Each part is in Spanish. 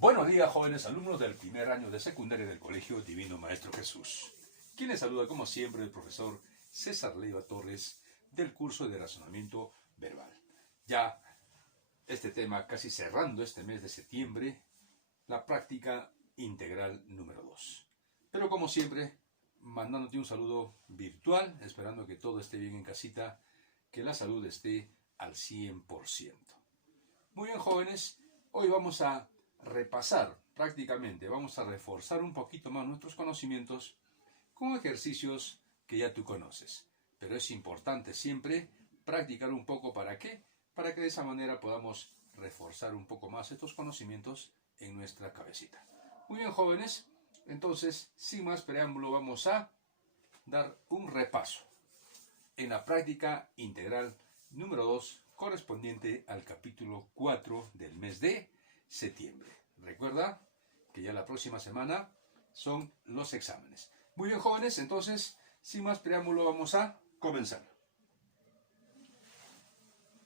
Buenos días, jóvenes alumnos del primer año de secundaria del Colegio Divino Maestro Jesús. Quien les saluda, como siempre, el profesor César Leiva Torres del curso de razonamiento verbal. Ya este tema casi cerrando este mes de septiembre, la práctica integral número 2. Pero como siempre, mandándote un saludo virtual, esperando que todo esté bien en casita, que la salud esté al 100%. Muy bien, jóvenes, hoy vamos a repasar prácticamente, vamos a reforzar un poquito más nuestros conocimientos con ejercicios que ya tú conoces. Pero es importante siempre practicar un poco. ¿Para qué? Para que de esa manera podamos reforzar un poco más estos conocimientos en nuestra cabecita. Muy bien, jóvenes, entonces, sin más preámbulo, vamos a dar un repaso en la práctica integral número 2, correspondiente al capítulo 4 del mes de septiembre. Recuerda que ya la próxima semana son los exámenes. Muy bien, jóvenes, entonces, sin más preámbulo, vamos a comenzar.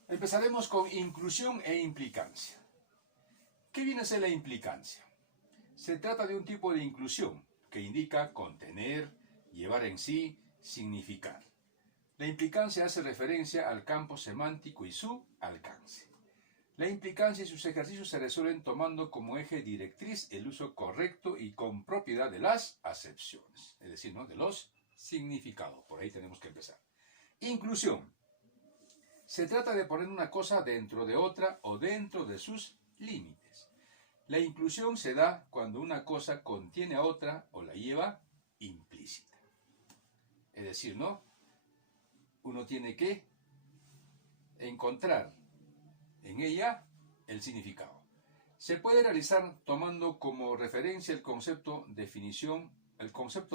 Empezaremos con inclusión e implicancia. ¿Qué viene a ser la implicancia? Se trata de un tipo de inclusión que indica contener, llevar en sí, significar. La implicancia hace referencia al campo semántico y su alcance. La implicancia y sus ejercicios se resuelven tomando como eje directriz el uso correcto y con propiedad de las acepciones, es decir, ¿no?, de los significados. Por ahí tenemos que empezar. Inclusión. Se trata de poner una cosa dentro de otra o dentro de sus límites. La inclusión se da cuando una cosa contiene a otra o la lleva implícita. Es decir, ¿no?, uno tiene que encontrar en ella el significado. Se puede realizar tomando como referencia el concepto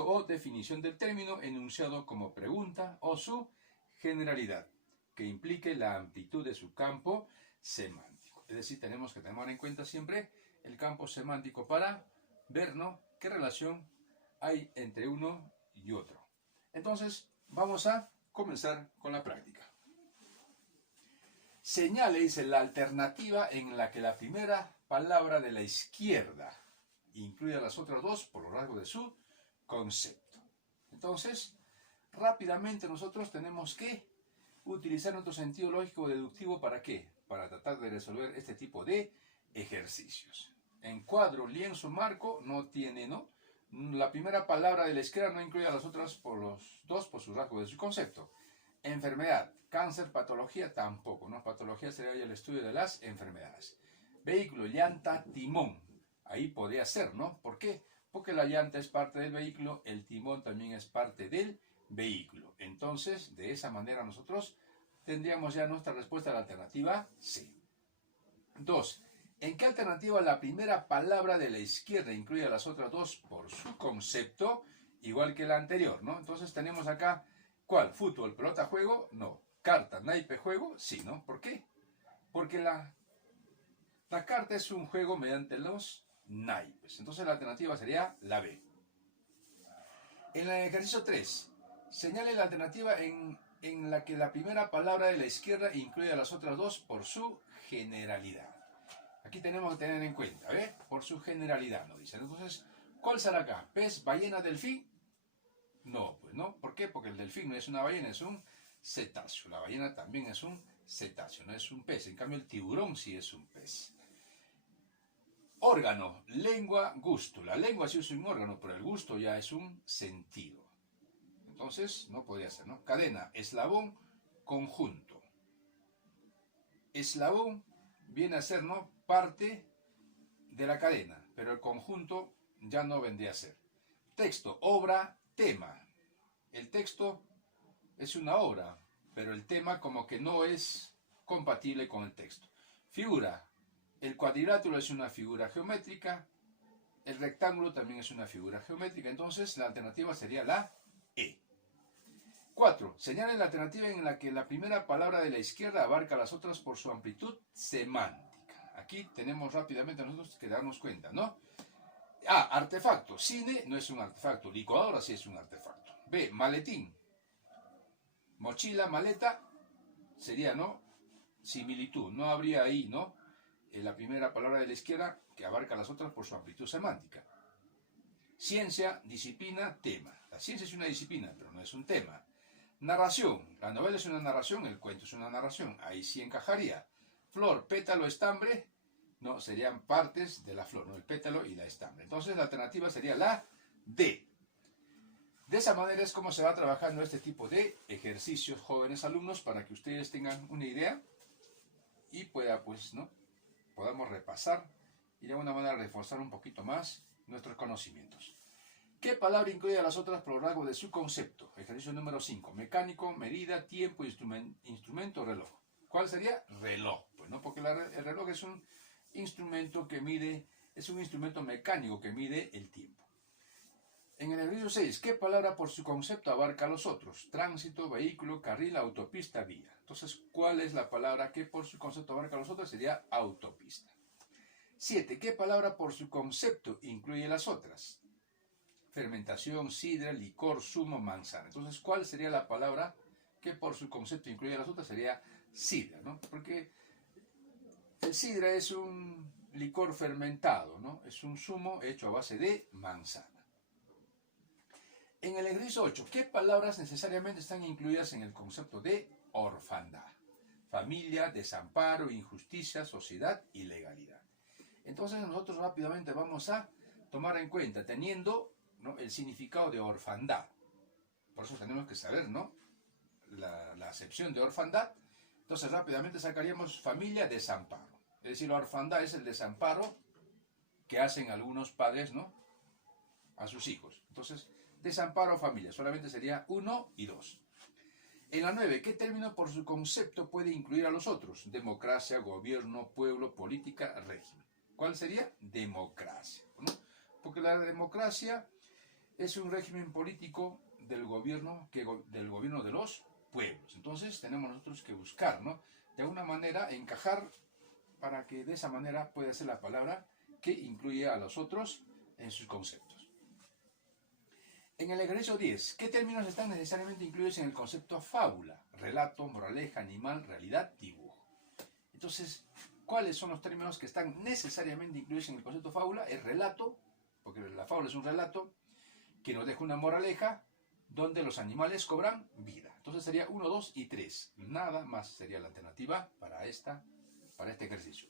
o definición del término enunciado como pregunta o su generalidad, que implique la amplitud de su campo semántico. Es decir, tenemos que tener en cuenta siempre el campo semántico para ver, ¿no?, qué relación hay entre uno y otro. Entonces, vamos a comenzar con la práctica. Señale, dice, la alternativa en la que la primera palabra de la izquierda incluye a las otras dos por lo largo de su concepto. Entonces, rápidamente nosotros tenemos que utilizar nuestro sentido lógico deductivo. ¿Para qué? Para tratar de resolver este tipo de ejercicios. En cuadro, lienzo, marco, no tiene, ¿no? La primera palabra de la izquierda no incluye a las otras por los dos por su rasgo de su concepto. Enfermedad, cáncer, patología tampoco, ¿no? Patología sería el estudio de las enfermedades. Vehículo, llanta, timón. Ahí podría ser, ¿no? ¿Por qué? Porque la llanta es parte del vehículo, el timón también es parte del vehículo. Entonces, de esa manera nosotros tendríamos ya nuestra respuesta a la alternativa C. 2. ¿En qué alternativa la primera palabra de la izquierda incluye a las otras dos por su concepto, igual que la anterior, ¿no? Entonces tenemos acá, ¿cuál? ¿Fútbol, pelota, juego? No. ¿Carta, naipe, juego? Sí, ¿no? ¿Por qué? Porque la carta es un juego mediante los naipes. Entonces la alternativa sería la B. En el ejercicio 3, señale la alternativa en la que la primera palabra de la izquierda incluye a las otras dos por su generalidad. Aquí tenemos que tener en cuenta, ¿ves? Por su generalidad, nos dicen. Entonces, ¿cuál será acá? ¿Pez, ballena, delfín? No, pues no. ¿Por qué? Porque el delfín no es una ballena, es un cetáceo. La ballena también es un cetáceo, no es un pez. En cambio, el tiburón sí es un pez. Órgano, lengua, gusto. La lengua sí es un órgano, pero el gusto ya es un sentido. Entonces, no podría ser, ¿no? Cadena, eslabón, conjunto. Eslabón viene a ser, ¿no?, parte de la cadena, pero el conjunto ya no vendría a ser. Texto, obra, tema. El texto es una obra, pero el tema como que no es compatible con el texto. Figura, el cuadrilátero es una figura geométrica, el rectángulo también es una figura geométrica, entonces la alternativa sería la E. 4. Señala la alternativa en la que la primera palabra de la izquierda abarca a las otras por su amplitud semántica. Aquí tenemos rápidamente nosotros que darnos cuenta, ¿no? A, artefacto. Cine no es un artefacto. Licuadora sí es un artefacto. B, maletín. Mochila, maleta, sería, ¿no?, similitud. No habría ahí, ¿no?, la primera palabra de la izquierda que abarca las otras por su amplitud semántica. Ciencia, disciplina, tema. La ciencia es una disciplina, pero no es un tema. Narración. La novela es una narración, el cuento es una narración. Ahí sí encajaría. Flor, pétalo, estambre. No, serían partes de la flor, ¿no? El pétalo y la estambre. Entonces la alternativa sería la D. De esa manera es como se va trabajando este tipo de ejercicios, jóvenes alumnos, para que ustedes tengan una idea y podamos repasar y de alguna manera reforzar un poquito más nuestros conocimientos. ¿Qué palabra incluye a las otras por lo largo de su concepto? Ejercicio número 5. Mecánico, medida, tiempo, instrumento, reloj. ¿Cuál sería? Reloj. Pues no, porque el reloj es un instrumento que mide, es un instrumento mecánico que mide el tiempo. En el ejercicio 6, ¿qué palabra por su concepto abarca a los otros? Tránsito, vehículo, carril, autopista, vía. Entonces, ¿cuál es la palabra que por su concepto abarca a los otros? Sería autopista. 7. ¿Qué palabra por su concepto incluye las otras? Fermentación, sidra, licor, zumo, manzana. Entonces, ¿cuál sería la palabra que por su concepto incluye las otras? Sería sidra, ¿no? Porque el sidra es un licor fermentado, ¿no? Es un zumo hecho a base de manzana. En el ejercicio 8, ¿qué palabras necesariamente están incluidas en el concepto de orfandad? Familia, desamparo, injusticia, sociedad y legalidad. Entonces nosotros rápidamente vamos a tomar en cuenta, teniendo, ¿no?, el significado de orfandad. Por eso tenemos que saber, ¿no?, la acepción de orfandad. Entonces rápidamente sacaríamos familia, desamparo. Es decir, la orfandad es el desamparo que hacen algunos padres, ¿no?, a sus hijos. Entonces, desamparo, familia, solamente sería 1 y 2. En la 9, ¿qué término por su concepto puede incluir a los otros? Democracia, gobierno, pueblo, política, régimen. ¿Cuál sería? Democracia, ¿no? Porque la democracia es un régimen político del gobierno de los pueblos. Entonces tenemos nosotros que buscar, ¿no?, de alguna manera encajar para que de esa manera pueda ser la palabra que incluye a los otros en sus conceptos. En el ejercicio 10, ¿qué términos están necesariamente incluidos en el concepto fábula? Relato, moraleja, animal, realidad, dibujo. Entonces, ¿cuáles son los términos que están necesariamente incluidos en el concepto fábula? El relato, porque la fábula es un relato que nos deja una moraleja donde los animales cobran vida. Entonces sería 1, 2 y 3. Nada más sería la alternativa para este ejercicio.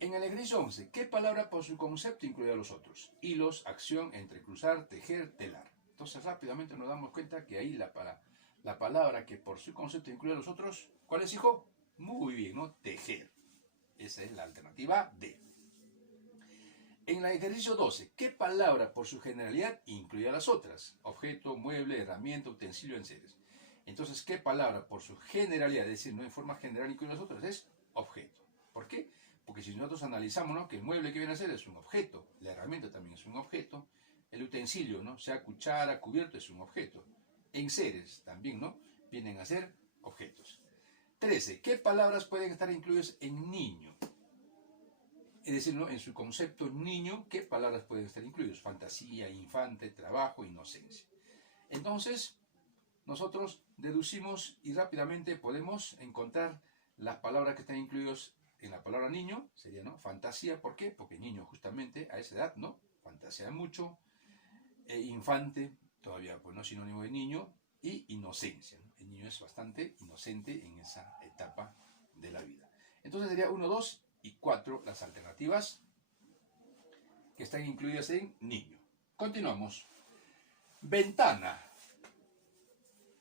En el ejercicio 11, ¿qué palabra por su concepto incluye a los otros? Hilos, acción, entrecruzar, tejer, telar. Entonces rápidamente nos damos cuenta que ahí la palabra que por su concepto incluye a los otros, ¿cuál es, hijo? Muy bien, ¿no? Tejer. Esa es la alternativa D. En el ejercicio 12, ¿qué palabra por su generalidad incluye a las otras? Objeto, mueble, herramienta, utensilio, enseres. Entonces, ¿qué palabra por su generalidad, es decir, no en forma general incluye a las otras? Es objeto. ¿Por qué? Porque si nosotros analizamos, ¿no?, que el mueble que viene a ser es un objeto, la herramienta también es un objeto, el utensilio, ¿no?, sea cuchara, cubierto, es un objeto. Enseres también, ¿no?, vienen a ser objetos. 13. ¿Qué palabras pueden estar incluidas en niño? Es decir, ¿no?, en su concepto niño, ¿qué palabras pueden estar incluidas? Fantasía, infante, trabajo, inocencia. Entonces, nosotros deducimos y rápidamente podemos encontrar las palabras que están incluidas en la palabra niño. Sería, ¿no?, fantasía. ¿Por qué? Porque niño justamente a esa edad, ¿no?, fantasea mucho. Infante, todavía pues no es sinónimo de niño. Y inocencia, ¿no? El niño es bastante inocente en esa etapa de la vida. Entonces sería 1, 2 y 4 las alternativas que están incluidas en niño. Continuamos. Ventana.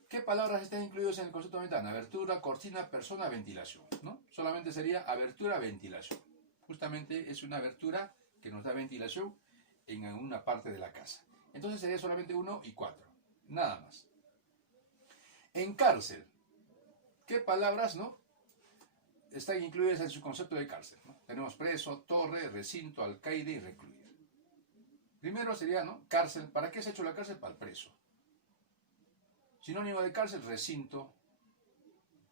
¿Qué palabras están incluidas en el concepto de ventana? Abertura, cortina, persona, ventilación, ¿no? Solamente sería abertura, ventilación. Justamente es una abertura que nos da ventilación en una parte de la casa. Entonces sería solamente 1 y 4. Nada más. En cárcel, ¿qué palabras, no, están incluidas en su concepto de cárcel, ¿no? Tenemos preso, torre, recinto, alcaide y recluir. Primero sería, ¿no?, cárcel. ¿Para qué se ha hecho la cárcel? Para el preso. Sinónimo de cárcel, recinto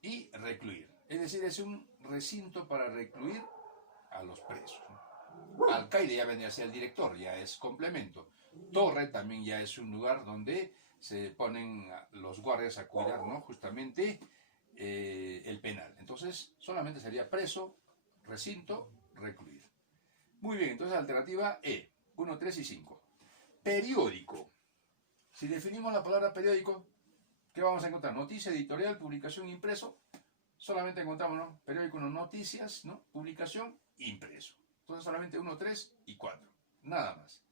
y recluir. Es decir, es un recinto para recluir a los presos, ¿no? Alcaide ya vendría a ser el director, ya es complemento. Torre también ya es un lugar donde se ponen los guardias a cuidar, ¿no?, justamente el penal. Entonces, solamente sería preso, recinto, recluir. Muy bien, entonces alternativa E, 1, 3 y 5. Periódico. Si definimos la palabra periódico, ¿qué vamos a encontrar? Noticia, editorial, publicación, impreso. Solamente encontramos, ¿no? Periódico, no, noticias, ¿no? Publicación, impreso. Entonces solamente 1, 3 y 4. Nada más.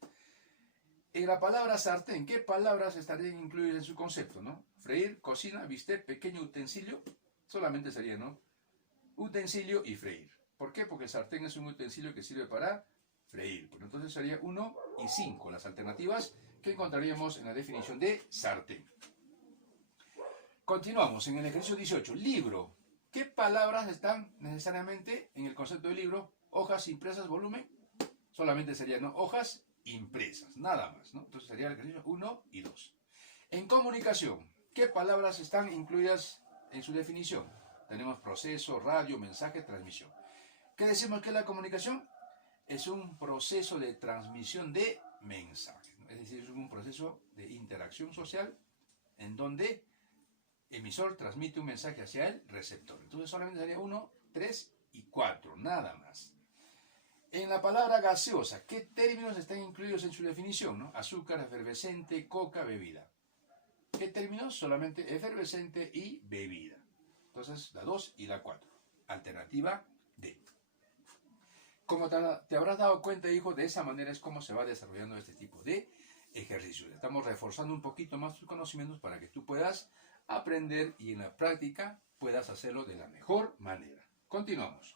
En la palabra sartén, ¿qué palabras estarían incluidas en su concepto, no? Freír, cocina, bistec, pequeño utensilio. Solamente sería, ¿no? Utensilio y freír. ¿Por qué? Porque el sartén es un utensilio que sirve para freír. Pues entonces sería 1 y 5 las alternativas que encontraríamos en la definición de sartén. Continuamos en el ejercicio 18. Libro. ¿Qué palabras están necesariamente en el concepto de libro? Hojas impresas, volumen. Solamente serían, ¿no? Hojas impresas, nada más, ¿no? Entonces sería el ejercicio 1 y 2. En comunicación, ¿qué palabras están incluidas en su definición? Tenemos proceso, radio, mensaje, transmisión. ¿Qué decimos que es la comunicación? Es un proceso de transmisión de mensajes, ¿no? Es decir, es un proceso de interacción social en donde emisor transmite un mensaje hacia el receptor. Entonces solamente sería 1, 3 y 4, nada más. En la palabra gaseosa, ¿qué términos están incluidos en su definición, no? Azúcar, efervescente, coca, bebida. ¿Qué términos? Solamente efervescente y bebida. Entonces, la 2 y la 4. Alternativa D. Como te habrás dado cuenta, hijo, de esa manera es como se va desarrollando este tipo de ejercicios. Estamos reforzando un poquito más tus conocimientos para que tú puedas aprender y en la práctica puedas hacerlo de la mejor manera. Continuamos.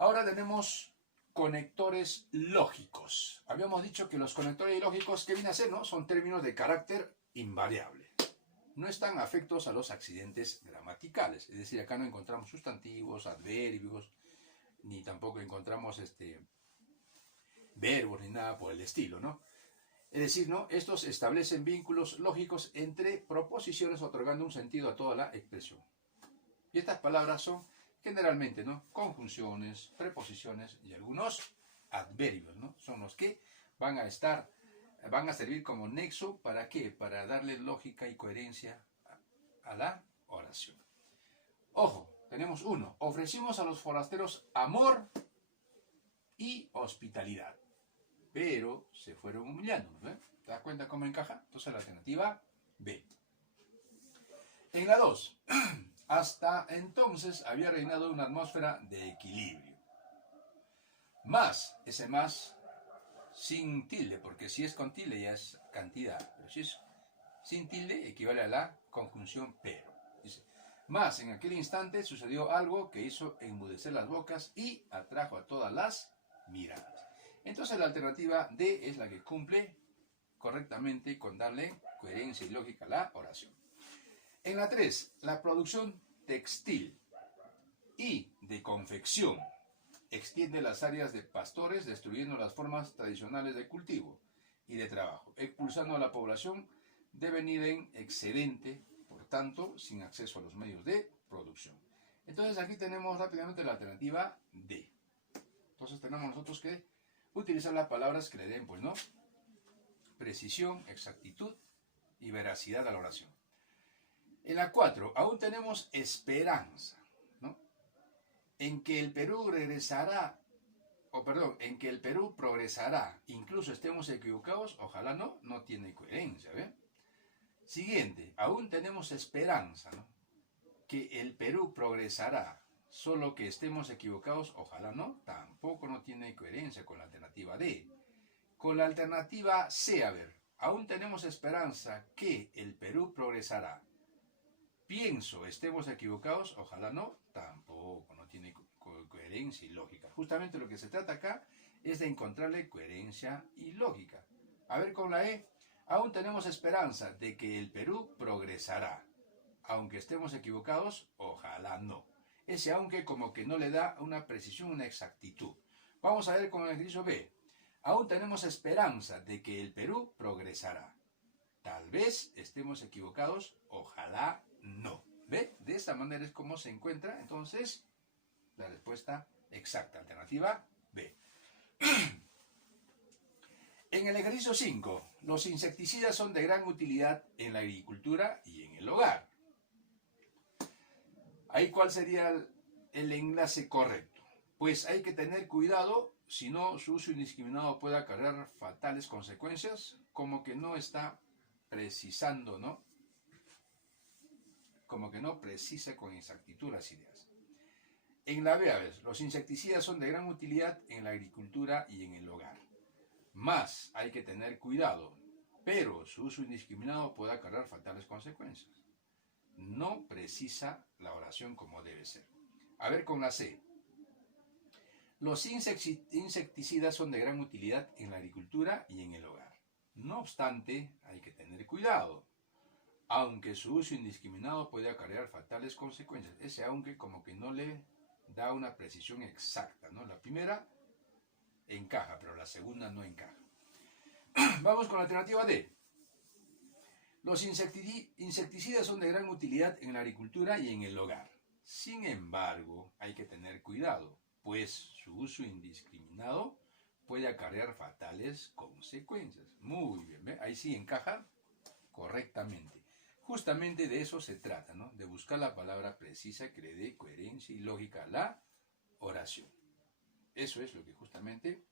Ahora tenemos conectores lógicos. Habíamos dicho que los conectores lógicos, ¿qué viene a ser, no? Son términos de carácter invariable. No están afectos a los accidentes gramaticales. Es decir, acá no encontramos sustantivos, adverbios, ni tampoco encontramos verbos ni nada por el estilo, ¿no? Es decir, ¿no? Estos establecen vínculos lógicos entre proposiciones otorgando un sentido a toda la expresión. Y estas palabras son generalmente, ¿no? Conjunciones, preposiciones y algunos adverbios, ¿no? Son los que van a servir como nexo, ¿para qué? Para darle lógica y coherencia a la oración. Ojo, tenemos uno. Ofrecimos a los forasteros amor y hospitalidad, pero se fueron humillando, ¿no? ¿Te das cuenta cómo encaja? Entonces la alternativa B. En la 2, hasta entonces había reinado una atmósfera de equilibrio. Más, ese más sin tilde, porque si es con tilde ya es cantidad, pero si es sin tilde equivale a la conjunción pero. Dice, más, en aquel instante sucedió algo que hizo enmudecer las bocas y atrajo a todas las miradas. Entonces la alternativa D es la que cumple correctamente con darle coherencia y lógica a la oración. En la 3, la producción textil y de confección extiende las áreas de pastores, destruyendo las formas tradicionales de cultivo y de trabajo, expulsando a la población devenida en excedente, por tanto, sin acceso a los medios de producción. Entonces aquí tenemos rápidamente la alternativa D. Entonces tenemos nosotros que utilizar las palabras que le den, pues, ¿no? Precisión, exactitud y veracidad a la oración. En la 4, aún tenemos esperanza, ¿no? En que el Perú progresará, incluso estemos equivocados, ojalá no tiene coherencia, ¿ve? Siguiente, aún tenemos esperanza, ¿no? Que el Perú progresará, solo que estemos equivocados, ojalá tampoco no tiene coherencia con la alternativa D. Con la alternativa C, a ver, aún tenemos esperanza que el Perú progresará. Pienso, estemos equivocados, ojalá tampoco no tiene coherencia y lógica. Justamente lo que se trata acá es de encontrarle coherencia y lógica. A ver, con la E, aún tenemos esperanza de que el Perú progresará. Aunque estemos equivocados, ojalá no. Ese aunque como que no le da una precisión, una exactitud. Vamos a ver con el ejercicio B. Aún tenemos esperanza de que el Perú progresará. Tal vez estemos equivocados, ojalá no. ¿Ve? De esta manera es como se encuentra entonces la respuesta exacta. Alternativa B. En el ejercicio 5, los insecticidas son de gran utilidad en la agricultura y en el hogar. Ahí, ¿cuál sería el enlace correcto? Pues hay que tener cuidado, si no su uso indiscriminado puede acarrear fatales consecuencias, como que no está precisando, ¿no? Como que no precisa con exactitud las ideas. En la B, a ver, los insecticidas son de gran utilidad en la agricultura y en el hogar. Más hay que tener cuidado, pero su uso indiscriminado puede acarrear fatales consecuencias. No precisa la oración como debe ser. A ver con la C. Los insecticidas son de gran utilidad en la agricultura y en el hogar. No obstante, hay que tener cuidado, aunque su uso indiscriminado puede acarrear fatales consecuencias. Ese aunque como que no le da una precisión exacta, ¿no? La primera encaja, pero la segunda no encaja. Vamos con la alternativa D. Los insecticidas son de gran utilidad en la agricultura y en el hogar. Sin embargo, hay que tener cuidado, pues su uso indiscriminado puede acarrear fatales consecuencias. Muy bien, ¿ve? Ahí sí encaja correctamente. Justamente de eso se trata, ¿no? De buscar la palabra precisa que le dé coherencia y lógica a la oración. Eso es lo que justamente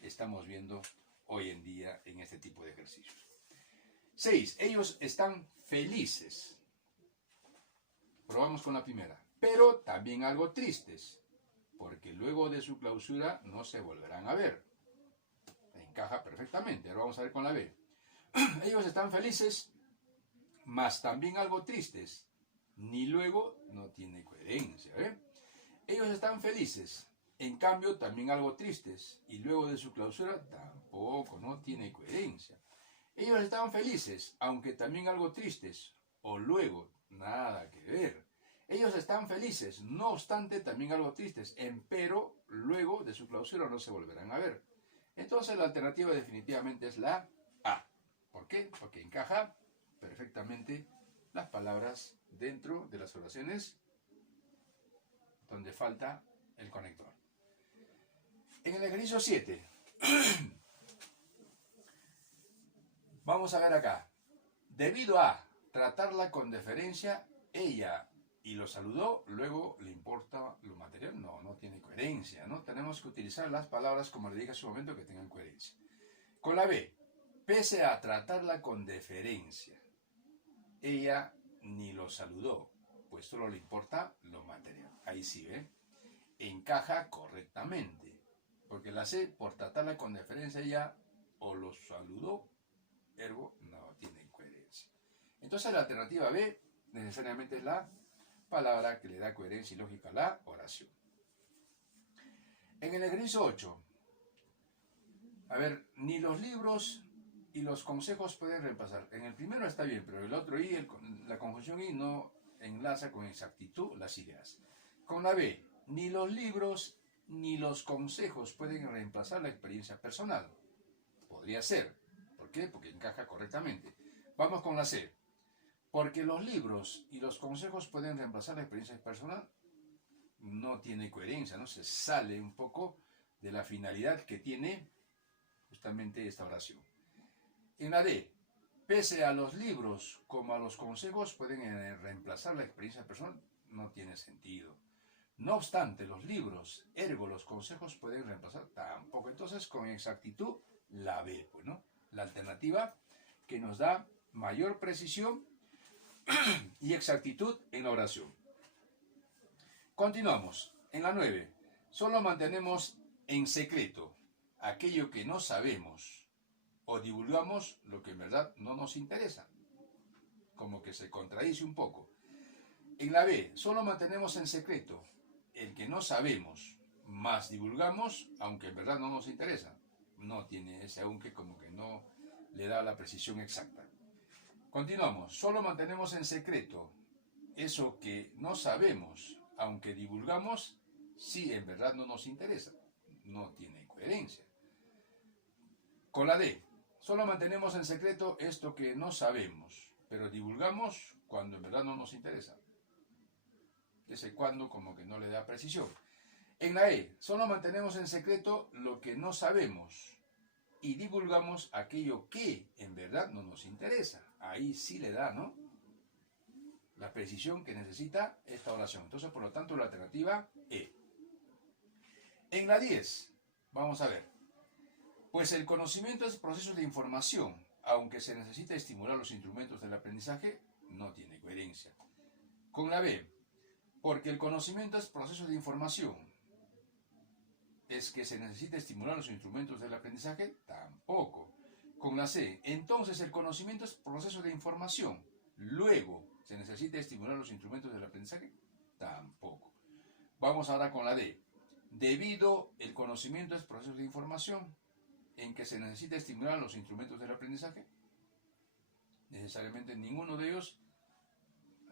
estamos viendo hoy en día en este tipo de ejercicios. 6. Ellos están felices. Probamos con la primera. Pero también algo tristes, porque luego de su clausura no se volverán a ver. Encaja perfectamente. Ahora vamos a ver con la B. Ellos están felices, mas también algo tristes. Ni luego no tiene coherencia. Ellos están felices, en cambio también algo tristes. Y luego de su clausura tampoco, no tiene coherencia. Ellos están felices, aunque también algo tristes. O luego, nada que ver. Ellos están felices, no obstante también algo tristes. Empero, luego de su clausura no se volverán a ver. Entonces la alternativa definitivamente es la A. ¿Por qué? Porque encaja perfectamente las palabras dentro de las oraciones donde falta el conector. En el ejercicio 7, vamos a ver acá. Debido a tratarla con deferencia, ella y lo saludó, luego le importa lo material. No tiene coherencia, ¿no? Tenemos que utilizar las palabras, como le dije hace un momento, que tengan coherencia. Con la B, pese a tratarla con deferencia, ella ni lo saludó, pues solo le importa lo material. Ahí sí, encaja correctamente, porque la C, por tratarla con deferencia, ella o lo saludó, ergo no tiene coherencia. Entonces la alternativa B necesariamente es la palabra que le da coherencia y lógica a la oración. En el ejercicio 8, a ver, ni los libros y los consejos pueden reemplazar. En el primero está bien, pero el otro I, la conjunción I no enlaza con exactitud las ideas. Con la B, ni los libros ni los consejos pueden reemplazar la experiencia personal. Podría ser. ¿Por qué? Porque encaja correctamente. Vamos con la C. Porque los libros y los consejos pueden reemplazar la experiencia personal. No tiene coherencia, ¿no? Se sale un poco de la finalidad que tiene justamente esta oración. En la D, pese a los libros como a los consejos pueden reemplazar la experiencia personal, no tiene sentido. No obstante, los libros, ergo los consejos pueden reemplazar, tampoco. Entonces, con exactitud, la B, pues, ¿no? La alternativa que nos da mayor precisión y exactitud en la oración. Continuamos. En la 9, solo mantenemos en secreto aquello que no sabemos o divulgamos lo que en verdad no nos interesa. Como que se contradice un poco. En la B, solo mantenemos en secreto el que no sabemos, más divulgamos, aunque en verdad no nos interesa. No tiene ese aunque, como que no le da la precisión exacta. Continuamos. Solo mantenemos en secreto eso que no sabemos, aunque divulgamos, si en verdad no nos interesa. No tiene coherencia. Con la D, solo mantenemos en secreto esto que no sabemos, pero divulgamos cuando en verdad no nos interesa. Ese cuando como que no le da precisión. En la E, solo mantenemos en secreto lo que no sabemos y divulgamos aquello que en verdad no nos interesa. Ahí sí le da, ¿no?, la precisión que necesita esta oración. Entonces, por lo tanto, la alternativa E. En la 10, vamos a ver. Pues el conocimiento es proceso de información. Aunque se necesita estimular los instrumentos del aprendizaje, no tiene coherencia. Con la B, porque el conocimiento es proceso de información. ¿Es que se necesita estimular los instrumentos del aprendizaje? Tampoco. Con la C, entonces el conocimiento es proceso de información. Luego, ¿se necesita estimular los instrumentos del aprendizaje? Tampoco. Vamos ahora con la D. Debido el conocimiento es proceso de información, en que se necesita estimular los instrumentos del aprendizaje. Necesariamente ninguno de ellos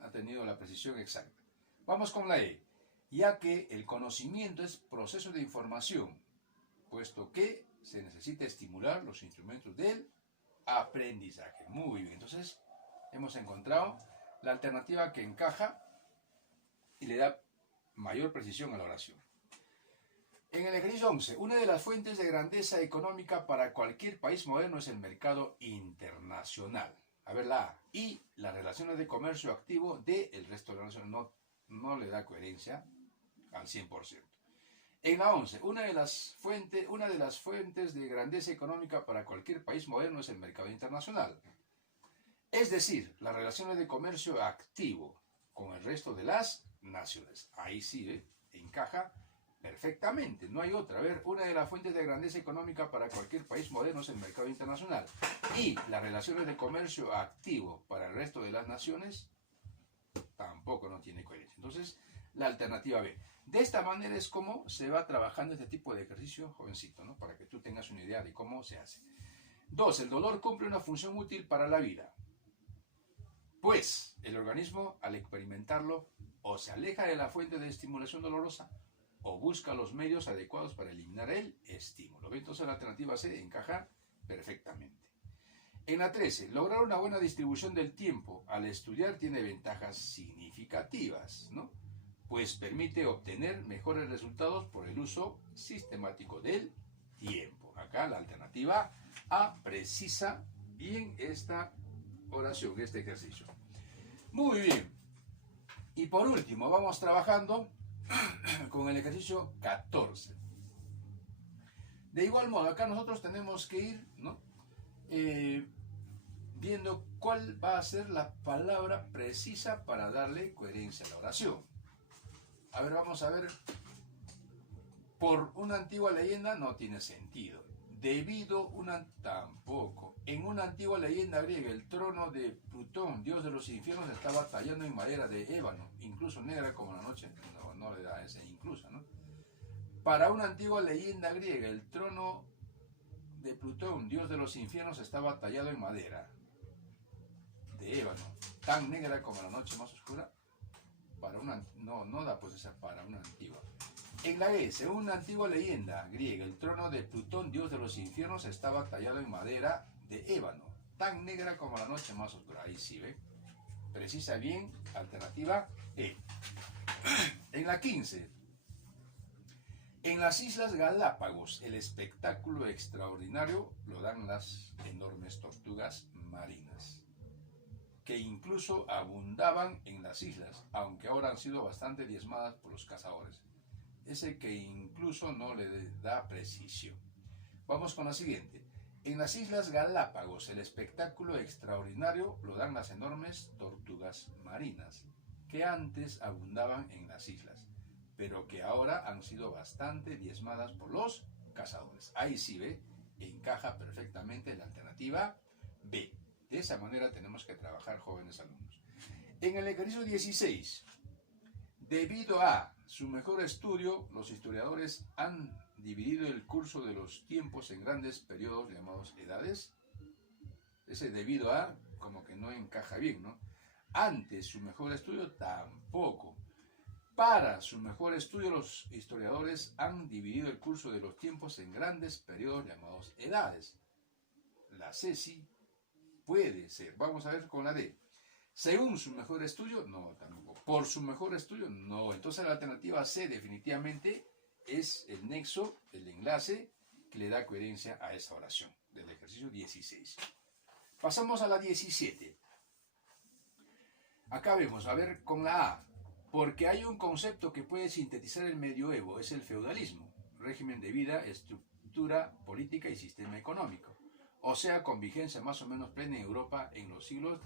ha tenido la precisión exacta. Vamos con la E. Ya que el conocimiento es proceso de información, puesto que se necesita estimular los instrumentos del aprendizaje. Muy bien, entonces hemos encontrado la alternativa que encaja y le da mayor precisión a la oración. En el ejercicio 11, una de las fuentes de grandeza económica para cualquier país moderno es el mercado internacional. A ver, la A. Y las relaciones de comercio activo del resto de la nación no le da coherencia al 100%. En la 11, una de las fuentes de grandeza económica para cualquier país moderno es el mercado internacional. Es decir, las relaciones de comercio activo con el resto de las naciones. Ahí sí, encaja perfectamente, no hay otra. A ver, una de las fuentes de grandeza económica para cualquier país moderno es el mercado internacional. Y las relaciones de comercio activo para el resto de las naciones tampoco no tiene coherencia. Entonces, la alternativa B. De esta manera es como se va trabajando este tipo de ejercicio, jovencito, ¿no? Para que tú tengas una idea de cómo se hace. 2. El dolor cumple una función útil para la vida. Pues el organismo, al experimentarlo, o se aleja de la fuente de estimulación dolorosa, o busca los medios adecuados para eliminar el estímulo. Entonces la alternativa C encaja perfectamente. En la 13, lograr una buena distribución del tiempo al estudiar tiene ventajas significativas, ¿no? Pues permite obtener mejores resultados por el uso sistemático del tiempo. Acá la alternativa A precisa bien esta oración, este ejercicio. Muy bien. Y por último, vamos trabajando con el ejercicio 14. De igual modo, acá nosotros tenemos que ir, ¿no? Viendo cuál va a ser la palabra precisa para darle coherencia a la oración. A ver, vamos a ver. Por una antigua leyenda no tiene sentido. Debido tampoco. En una antigua leyenda griega, el trono de Plutón, dios de los infiernos, estaba tallado en madera de ébano, incluso negra como la noche. No le da ese incluso, ¿no? Para una antigua leyenda griega, el trono de Plutón, dios de los infiernos, estaba tallado en madera de ébano, tan negra como la noche más oscura. Para una, no da pues esa para una antigua. En la E, según una antigua leyenda griega, el trono de Plutón, dios de los infiernos, estaba tallado en madera de ébano, tan negra como la noche más oscura. Ahí sí, ¿ve? Precisa bien, alternativa E. En la 15, en las Islas Galápagos, el espectáculo extraordinario lo dan las enormes tortugas marinas, que incluso abundaban en las islas, aunque ahora han sido bastante diezmadas por los cazadores. Ese que incluso no le da precisión. Vamos con la siguiente. En las Islas Galápagos, el espectáculo extraordinario lo dan las enormes tortugas marinas, que antes abundaban en las islas, pero que ahora han sido bastante diezmadas por los cazadores. Ahí sí, ve, encaja perfectamente la alternativa B. De esa manera tenemos que trabajar, jóvenes alumnos. En el ejercicio 16, debido a su mejor estudio, los historiadores han dividido el curso de los tiempos en grandes periodos llamados edades. Ese debido a, como que no encaja bien, ¿no? Antes su mejor estudio, tampoco. Para su mejor estudio, los historiadores han dividido el curso de los tiempos en grandes periodos llamados edades. La C sí puede ser. Vamos a ver con la D. Según su mejor estudio, no, tampoco. Por su mejor estudio, no. Entonces la alternativa C definitivamente es el nexo, el enlace que le da coherencia a esta oración del ejercicio 16. Pasamos a la 17. Acá vemos, a ver, con la A. Porque hay un concepto que puede sintetizar el medioevo, es el feudalismo. régimen de vida, estructura política y sistema económico. O sea, con vigencia más o menos plena en Europa en los siglos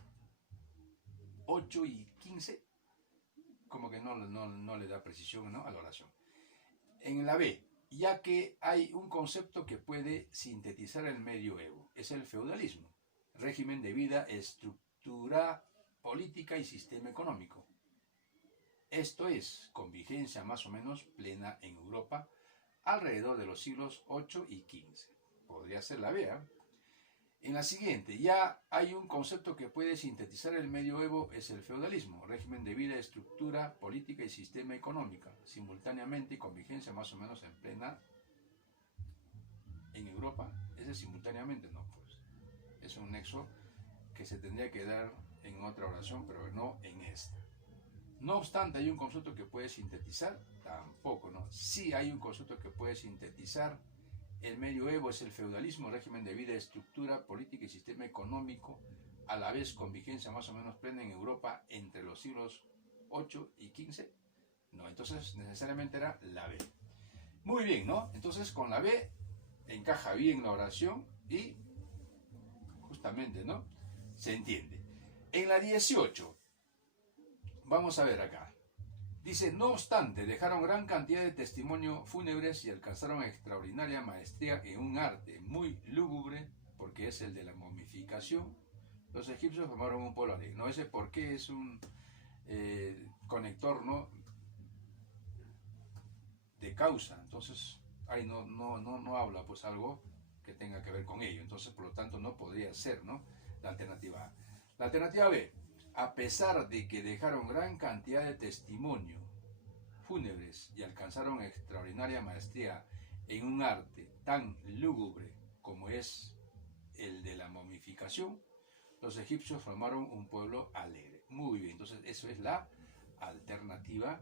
8 y 15, como que no le da precisión, ¿no?, a la oración. En la B, ya que hay un concepto que puede sintetizar el medioevo, es el feudalismo, régimen de vida, estructura política y sistema económico. Esto es, con vigencia más o menos plena en Europa alrededor de los siglos 8 y 15. Podría ser la B, ¿eh? En la siguiente, ya hay un concepto que puede sintetizar el medioevo, es el feudalismo, régimen de vida, estructura política y sistema económico, simultáneamente y con vigencia más o menos en plena en Europa. Ese simultáneamente no, pues es un nexo que se tendría que dar en otra oración, pero no en esta. No obstante, hay un concepto que puede sintetizar, tampoco, ¿no? Sí hay un concepto que puede sintetizar el medioevo, es el feudalismo, régimen de vida, estructura política y sistema económico, a la vez con vigencia más o menos plena en Europa entre los siglos 8 y 15. No, entonces necesariamente era la B. Muy bien, ¿no? Entonces con la B encaja bien la oración y justamente, ¿no?, se entiende. En la 18, vamos a ver acá. Dice, no obstante, dejaron gran cantidad de testimonios fúnebres y alcanzaron extraordinaria maestría en un arte muy lúgubre, porque es el de la momificación. Los egipcios formaron un pueblo alegre. No, ese por qué es un conector, ¿no?, de causa. Entonces, ahí no habla pues algo que tenga que ver con ello. Entonces, por lo tanto, no podría ser, ¿no?, la alternativa A. La alternativa B. A pesar de que dejaron gran cantidad de testimonios fúnebres y alcanzaron extraordinaria maestría en un arte tan lúgubre como es el de la momificación, los egipcios formaron un pueblo alegre. Muy bien, entonces eso es la alternativa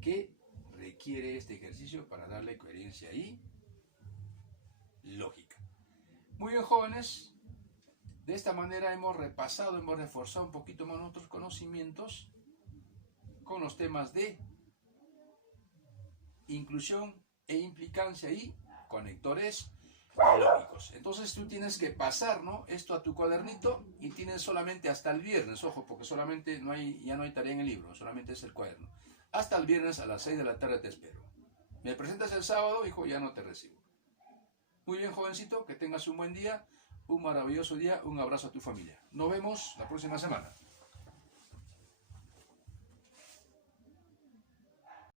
que requiere este ejercicio para darle coherencia y lógica. Muy bien, jóvenes. De esta manera hemos repasado, hemos reforzado un poquito más nuestros conocimientos con los temas de inclusión e implicancia y conectores lógicos. Entonces tú tienes que pasar, ¿no?, esto a tu cuadernito y tienes solamente hasta el viernes, ojo, porque solamente ya no hay tarea en el libro, solamente es el cuaderno. Hasta el viernes a las 6 de la tarde te espero. Me presentas el sábado, hijo, ya no te recibo. Muy bien, jovencito, que tengas un buen día. Un maravilloso día, un abrazo a tu familia. Nos vemos la próxima semana.